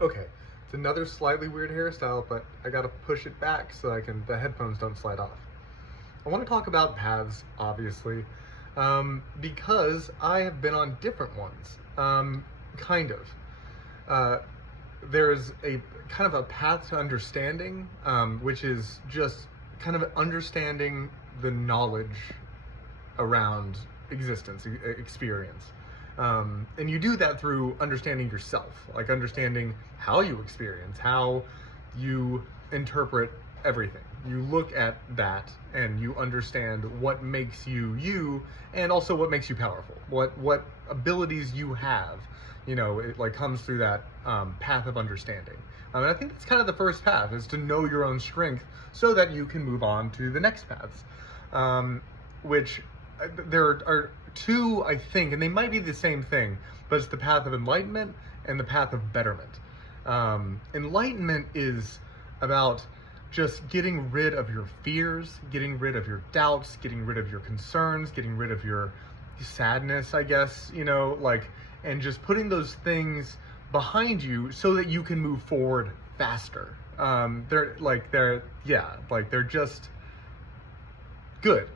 Okay, it's another slightly weird hairstyle, but I gotta push it back so the headphones don't slide off. I want to talk about paths, obviously, because I have been on different ones. Kind of. Uh, there's a kind of a path to understanding, which is just kind of understanding the knowledge around existence, experience. And you do that through understanding yourself, like understanding how you experience, how you interpret everything. You look at that and you understand what makes you you, and also what makes you powerful, what abilities you have. It like comes through that path of understanding. And I think that's kind of the first path, is to know your own strength so that you can move on to the next paths. Which there are two, I think, and they might be the same thing, but it's the path of enlightenment and the path of betterment. Enlightenment is about just getting rid of your fears, getting rid of your doubts, getting rid of your concerns, getting rid of your sadness, I guess, and just putting those things behind you so that you can move forward faster. They're just good.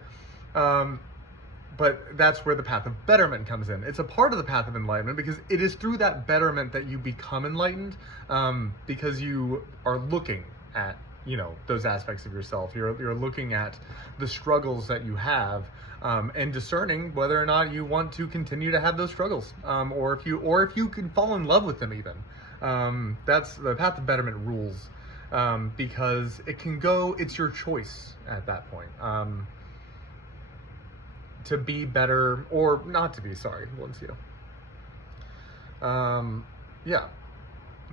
But that's where the path of betterment comes in. It's a part of the path of enlightenment because it is through that betterment that you become enlightened, because you are looking at, those aspects of yourself. You're looking at the struggles that you have, and discerning whether or not you want to continue to have those struggles, or if you can fall in love with them even. That's the path of betterment rules, because it's your choice at that point. To be better or not to be, yeah.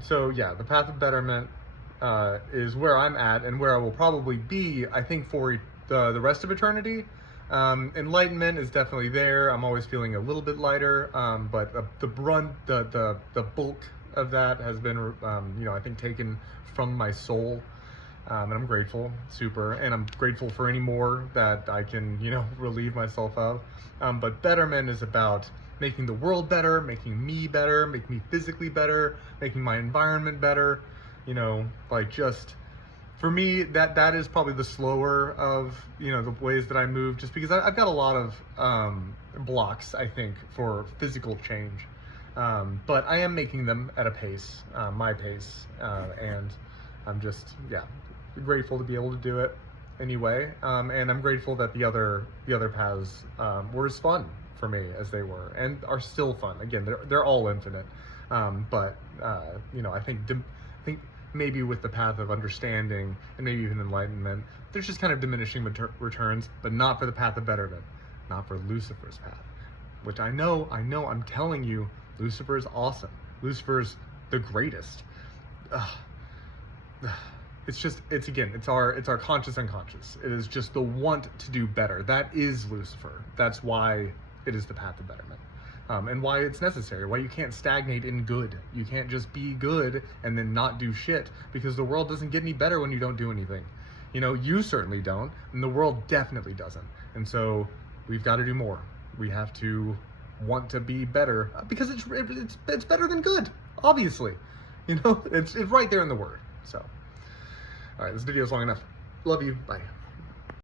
So yeah, the path of betterment is where I'm at and where I will probably be, I think, for the rest of eternity. Enlightenment is definitely there. I'm always feeling a little bit lighter, but the bulk of that has been, I think, taken from my soul. And I'm grateful, super, and I'm grateful for any more that I can, relieve myself of. But betterment is about making the world better, making me better, making me physically better, making my environment better. Just for me, that is probably the slower of, the ways that I move, just because I've got a lot of blocks, I think, for physical change. But I am making them at a pace, my pace, and I'm just, grateful to be able to do it anyway. And I'm grateful that the other paths were as fun for me as they were, and are still fun. Again, they're all infinite. But I think maybe with the path of understanding and maybe even enlightenment, there's just kind of diminishing returns, but not for the path of betterment, not for Lucifer's path, which I know, I'm telling you, Lucifer is awesome. Lucifer's the greatest. It's our conscious unconscious. It is just the want to do better. That is Lucifer. That's why it is the path of betterment. And why it's necessary, why you can't stagnate in good. You can't just be good and then not do shit, because the world doesn't get any better when you don't do anything. You certainly don't, and the world definitely doesn't. And so we've got to do more. We have to want to be better, because it's better than good, obviously. It's right there in the word. So, all right, this video is long enough. Love you. Bye.